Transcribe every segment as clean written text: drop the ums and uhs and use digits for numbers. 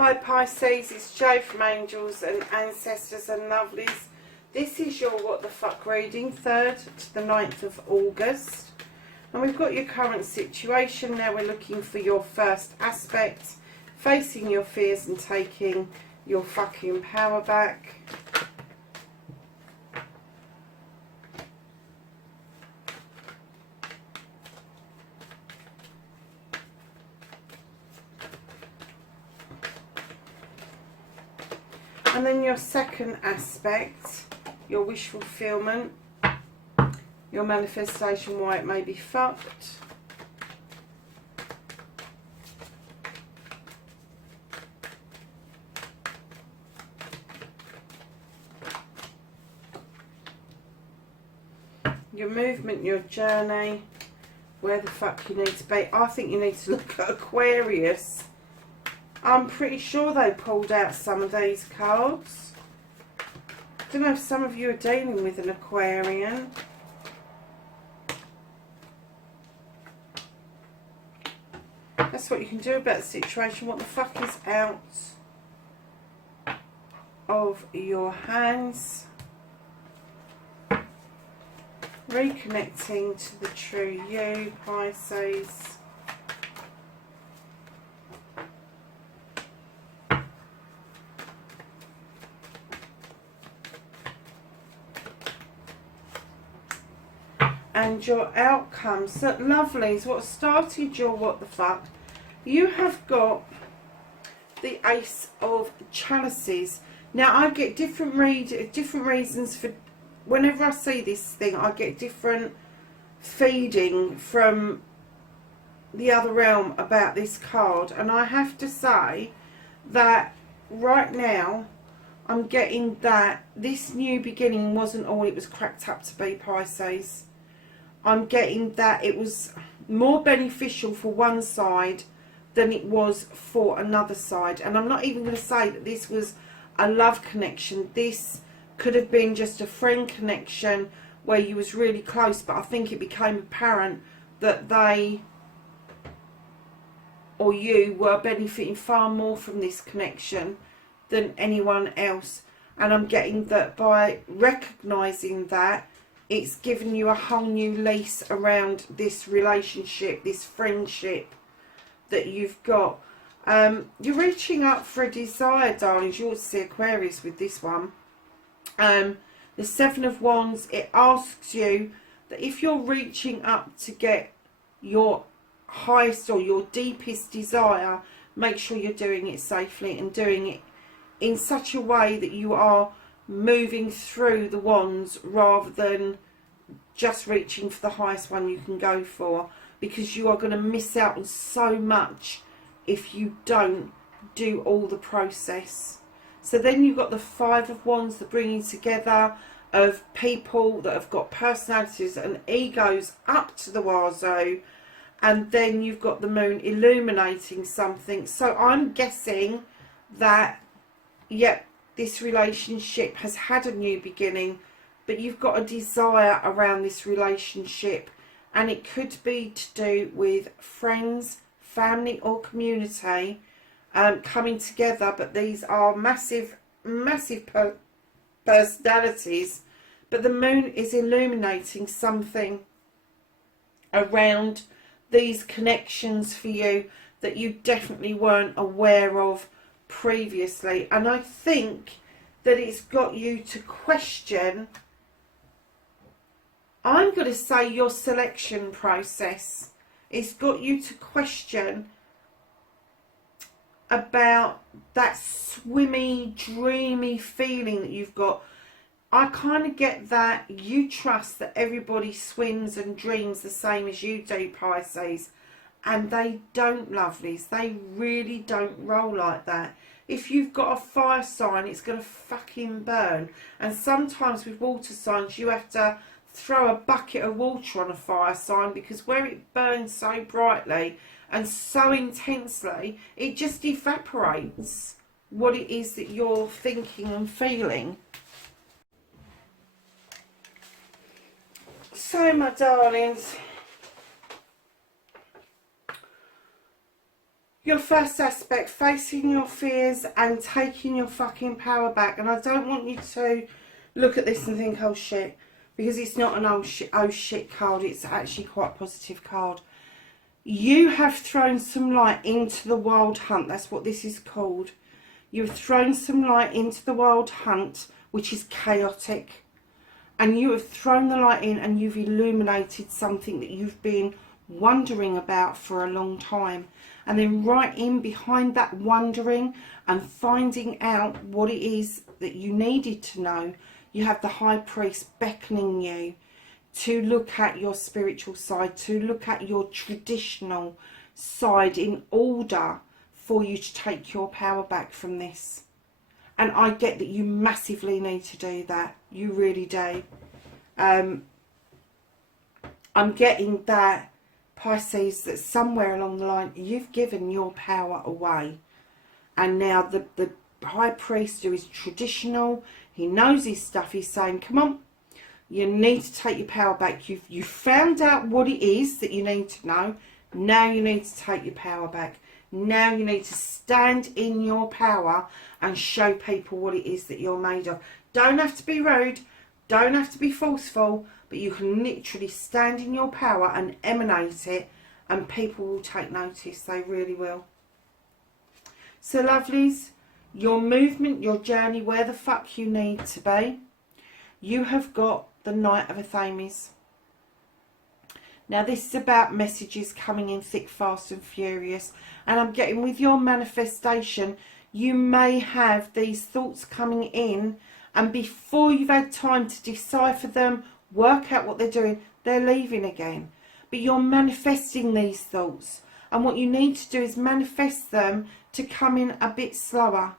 Hi Pisces, it's Jo from Angels and Ancestors and Lovelies. This is your What the Fuck reading, 3rd to the 9th of August. And we've got your current situation. Now we're looking for your first aspect, facing your fears and taking your fucking power back. And then your second aspect, your wish fulfillment, your manifestation, why it may be fucked. Your movement, your journey, where the fuck you need to be. I think you need to look at Aquarius. I'm pretty sure they pulled out some of these cards. I don't know if some of you are dealing with an Aquarian. That's what you can do about the situation. What the fuck is out of your hands? Reconnecting to the true you, Pisces. And your outcomes. So, lovelies, what started your what the fuck? You have got the Ace of Chalices. Now, I get different reasons for whenever I see this thing. I get different feeding from the other realm about this card, and I have to say that right now I'm getting that this new beginning wasn't all it was cracked up to be, Pisces. I'm getting that it was more beneficial for one side than it was for another side. And I'm not even going to say that this was a love connection. This could have been just a friend connection where you was really close, but I think it became apparent that they or you were benefiting far more from this connection than anyone else. And I'm getting that by recognising that, it's given you a whole new lease around this relationship, this friendship that you've got. You're reaching up for a desire, darlings. You ought to see Aquarius with this one. The Seven of Wands, it asks you that if you're reaching up to get your highest or your deepest desire, make sure you're doing it safely and doing it in such a way that you are moving through the wands rather than just reaching for the highest one you can go for, because you are going to miss out on so much if you don't do all the process. So then you've got the Five of Wands, the bringing together of people that have got personalities and egos up to the wazoo, and then you've got the Moon illuminating something. So I'm guessing that, yep, this relationship has had a new beginning, but you've got a desire around this relationship, and it could be to do with friends, family or community coming together. But these are massive personalities, but the Moon is illuminating something around these connections for you that you definitely weren't aware of previously. And I think that it's got you to question, I'm going to say, your selection process. It's got you to question about that swimmy, dreamy feeling that you've got. I kind of get that you trust that everybody swims and dreams the same as you do, Pisces. And they don't, lovelies. They really don't roll like that. If you've got a fire sign, it's going to fucking burn. And sometimes with water signs, you have to throw a bucket of water on a fire sign, because where it burns so brightly and so intensely, it just evaporates what it is that you're thinking and feeling. So, my darlings, Your first aspect, facing your fears and taking your fucking power back. And I don't want you to look at this and think, oh shit, because it's not an oh shit card. It's actually quite a positive card. You have thrown some light into the wild hunt. That's what this is called. You've thrown some light into the wild hunt, which is chaotic. And you have thrown the light in and you've illuminated something that you've been wondering about for a long time. And then right in behind that wondering and finding out what it is that you needed to know, you have the High Priest beckoning you to look at your spiritual side, to look at your traditional side in order for you to take your power back from this. And I get that you massively need to do that. You really do. I'm getting that, Pisces, that somewhere along the line you've given your power away. And now the High Priest, who is traditional, he knows his stuff, he's saying, come on, you need to take your power back. You've found out what it is that you need to know. Now you need to take your power back. Now you need to stand in your power and show people what it is that you're made of. Don't have to be rude. Don't have to be forceful. But you can literally stand in your power and emanate it. And people will take notice. They really will. So lovelies, your movement, your journey, where the fuck you need to be. You have got the Knight of Athames. Now this is about messages coming in thick, fast and furious. And I'm getting with your manifestation, you may have these thoughts coming in, and before you've had time to decipher them, work out what they're doing, they're leaving again. But you're manifesting these thoughts. And what you need to do is manifest them to come in a bit slower.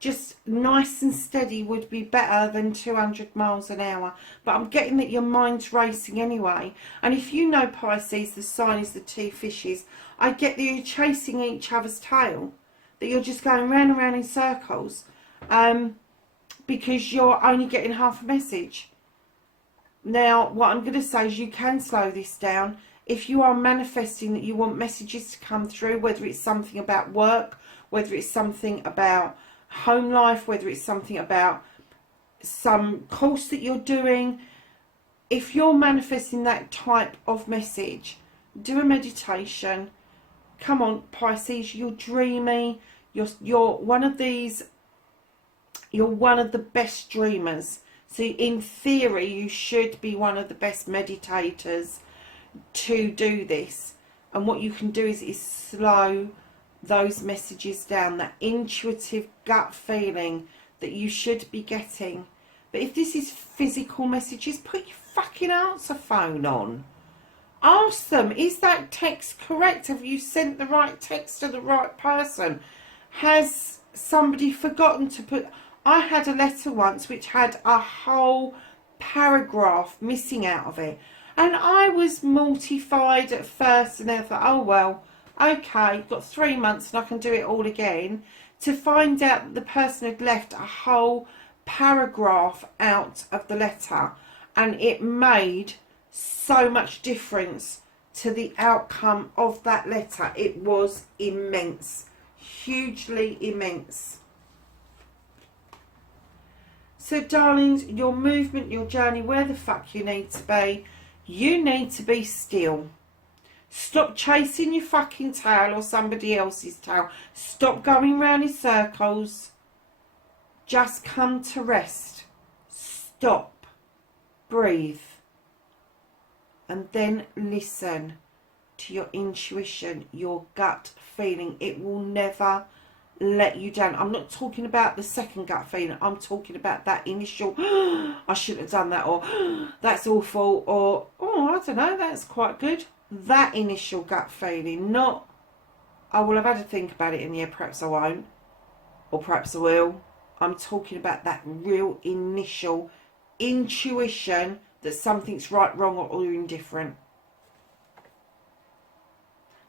Just nice and steady would be better than 200 miles an hour. But I'm getting that your mind's racing anyway. And if you know, Pisces, the sign is the two fishes, I get that you're chasing each other's tail. That you're just going round and round in circles. Because you're only getting half a message. Now, what I'm going to say is you can slow this down. If you are manifesting that you want messages to come through, whether it's something about work, whether it's something about home life, whether it's something about some course that you're doing, if you're manifesting that type of message, do a meditation. Come on, Pisces, you're dreamy. You're one of these. You're one of the best dreamers. So in theory, you should be one of the best meditators to do this. And what you can do is slow those messages down, that intuitive gut feeling that you should be getting. But if this is physical messages, put your fucking answer phone on. Ask them, is that text correct? Have you sent the right text to the right person? Has somebody forgotten to put... I had a letter once which had a whole paragraph missing out of it. And I was mortified at first, and then I thought, oh well, okay, got 3 months and I can do it all again. To find out that the person had left a whole paragraph out of the letter, and it made so much difference to the outcome of that letter. It was immense, hugely immense. So darlings, your movement, your journey, where the fuck you need to be, you need to be still. Stop chasing your fucking tail or somebody else's tail. Stop going round in circles. Just come to rest. Stop. Breathe. And then listen to your intuition, your gut feeling. It will never let you down. I'm not talking about the second gut feeling. I'm talking about that initial, I shouldn't have done that, or that's awful, or, oh, I don't know, that's quite good. That initial gut feeling, not, I will have had to think about it in the end, perhaps I won't, or perhaps I will. I'm talking about that real initial intuition that something's right, wrong, or indifferent.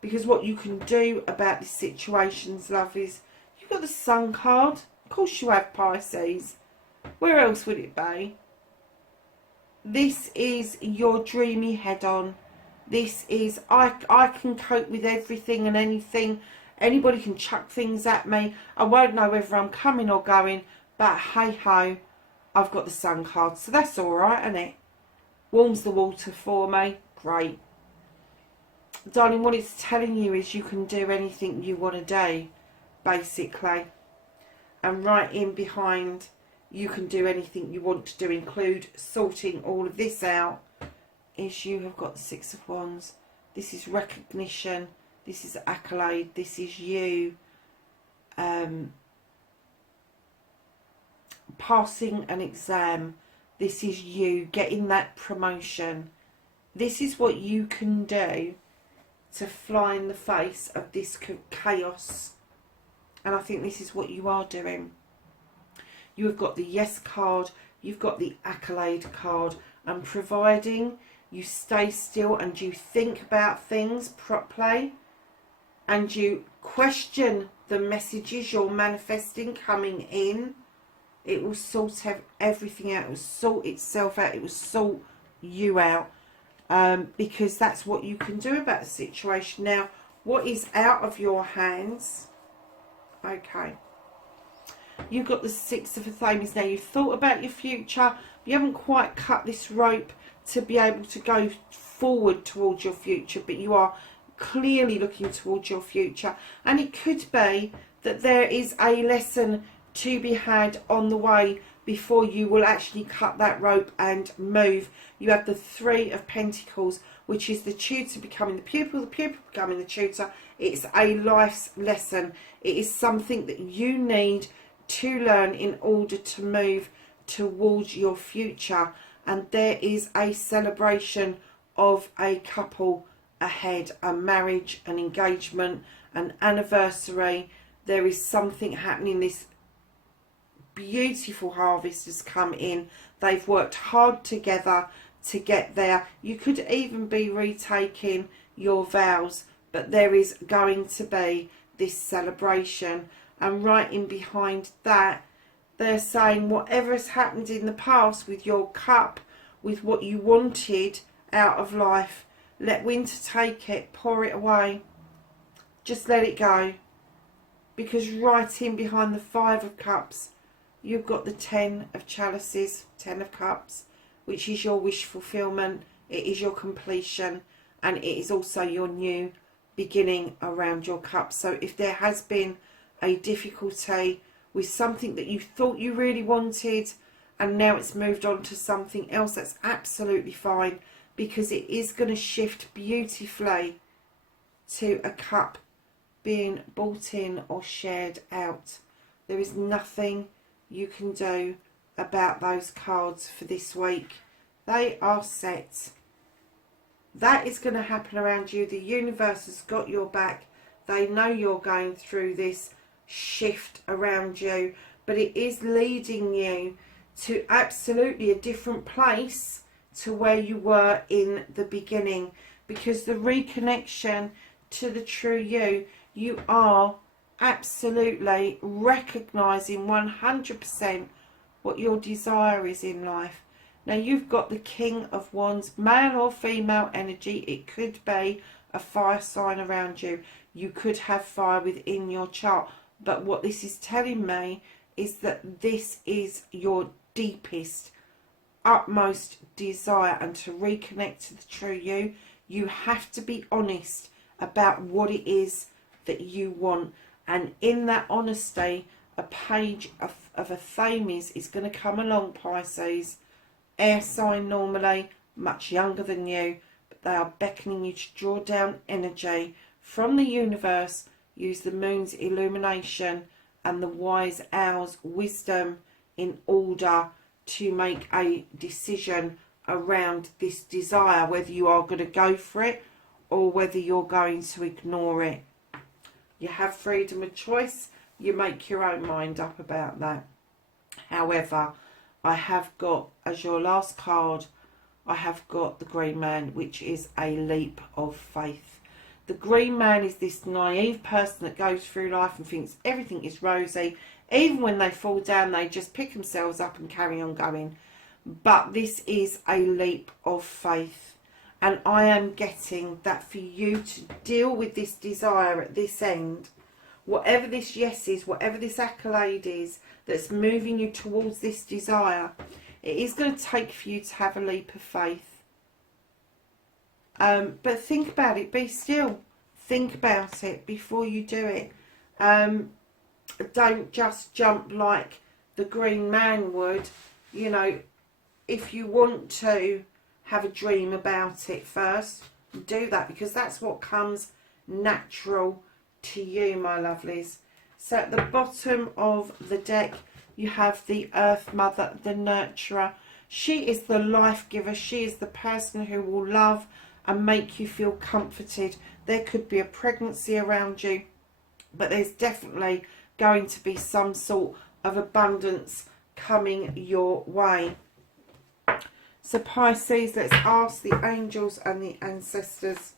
Because what you can do about these situations, love, is you've got the Sun card. Of course you have, Pisces. Where else would it be? This is your dreamy head on. This is, I can cope with everything and anything. Anybody can chuck things at me. I won't know whether I'm coming or going, but hey ho, I've got the Sun card, so that's all right, isn't it? Warms the water for me. Great. Darling, what it's telling you is you can do anything you want to do, basically. And right in behind, you can do anything you want to do, include sorting all of this out, is you have got the Six of Wands. This is recognition. This is accolade. This is you passing an exam. This is you getting that promotion. This is what you can do to fly in the face of this chaos. And I think this is what you are doing. You have got the Yes card. You've got the Accolade card. And providing you stay still and you think about things properly and you question the messages you're manifesting coming in, it will sort everything out. It will sort itself out. It will sort you out. Because that's what you can do about the situation. Now, what is out of your hands? Okay. You've got the Six of Thames. Now, you've thought about your future. You haven't quite cut this rope to be able to go forward towards your future, but you are clearly looking towards your future. And it could be that there is a lesson to be had on the way before you will actually cut that rope and move. You have the Three of Pentacles, which is the tutor becoming the pupil becoming the tutor. It's a life's lesson. It is something that you need to learn in order to move towards your future. And there is a celebration of a couple ahead, a marriage, an engagement, an anniversary. There is something happening. This beautiful harvest has come in. They've worked hard together to get there. You could even be retaking your vows, but there is going to be this celebration. And right in behind that, they're saying whatever has happened in the past with your cup, with what you wanted out of life, let winter take it, pour it away. Just let it go. Because right in behind the Five of Cups, you've got the Ten of Chalices, Ten of Cups, which is your wish fulfillment. It is your completion, and it is also your new beginning around your cup. So if there has been a difficulty with something that you thought you really wanted and now it's moved on to something else, that's absolutely fine, because it is going to shift beautifully to a cup being bought in or shared out. There is nothing you can do about those cards for this week. They are set. That is going to happen around you. The universe has got your back. They know you're going through this shift around you, but it is leading you to absolutely a different place to where you were in the beginning, because the reconnection to the true you, you are absolutely recognizing 100% what your desire is in life. Now, you've got the King of Wands, male or female energy. It could be a fire sign around you. You could have fire within your chart. But what this is telling me is that this is your deepest, utmost desire. And to reconnect to the true you, you have to be honest about what it is that you want. And in that honesty, a page of a Thames is going to come along, Pisces. Air sign normally, much younger than you, but they are beckoning you to draw down energy from the universe. Use the moon's illumination and the wise owl's wisdom in order to make a decision around this desire, whether you are going to go for it or whether you're going to ignore it. You have freedom of choice. You make your own mind up about that. However, I have got, as your last card, I have got the Green Man, which is a leap of faith. The Green Man is this naive person that goes through life and thinks everything is rosy. Even when they fall down, they just pick themselves up and carry on going. But this is a leap of faith. And I am getting that for you to deal with this desire at this end, whatever this yes is, whatever this accolade is that's moving you towards this desire, it is going to take for you to have a leap of faith. But think about it, be still. Think about it before you do it. Don't just jump like the green man would. You know, if you want to have a dream about it first, do that, because that's what comes natural to you, my lovelies. So at the bottom of the deck, you have the Earth Mother, the nurturer. She is the life giver. She is the person who will love and make you feel comforted. There could be a pregnancy around you, but there's definitely going to be some sort of abundance coming your way. So Pisces, let's ask the angels and the ancestors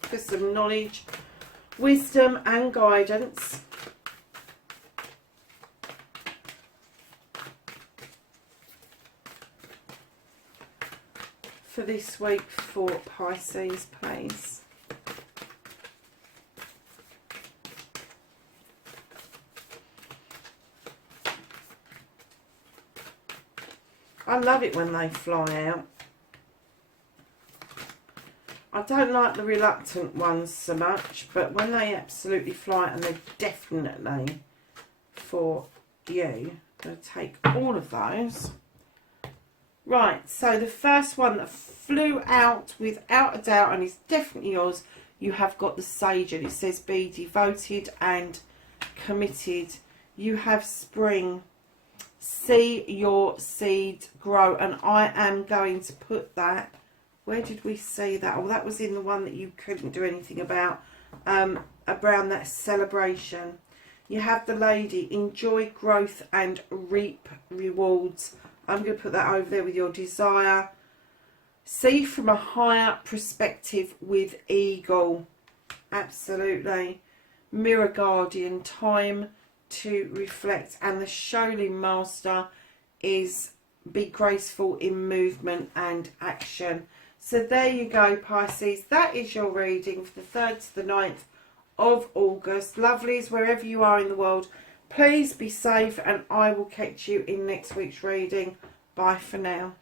for some knowledge, wisdom and guidance for this week for Pisces, please. I love it when they fly out. I don't like the reluctant ones so much, but when they absolutely fly, and they're definitely for you, I'm going to take all of those. Right, so the first one that flew out without a doubt, and is definitely yours, you have got the Sage, and it says be devoted and committed. You have Spring. See your seed grow, and I am going to put that, where did we see that? Oh, that was in the one that you couldn't do anything about, around that celebration. You have the Lady, enjoy growth and reap rewards. I'm going to put that over there with your desire. See from a higher perspective with Eagle. Absolutely. Mirror Guardian, time to reflect. And the Shaolin Master is be graceful in movement and action. So there you go, Pisces. That is your reading for the 3rd to the 9th of August. Lovelies, wherever you are in the world, please be safe, and I will catch you in next week's reading. Bye for now.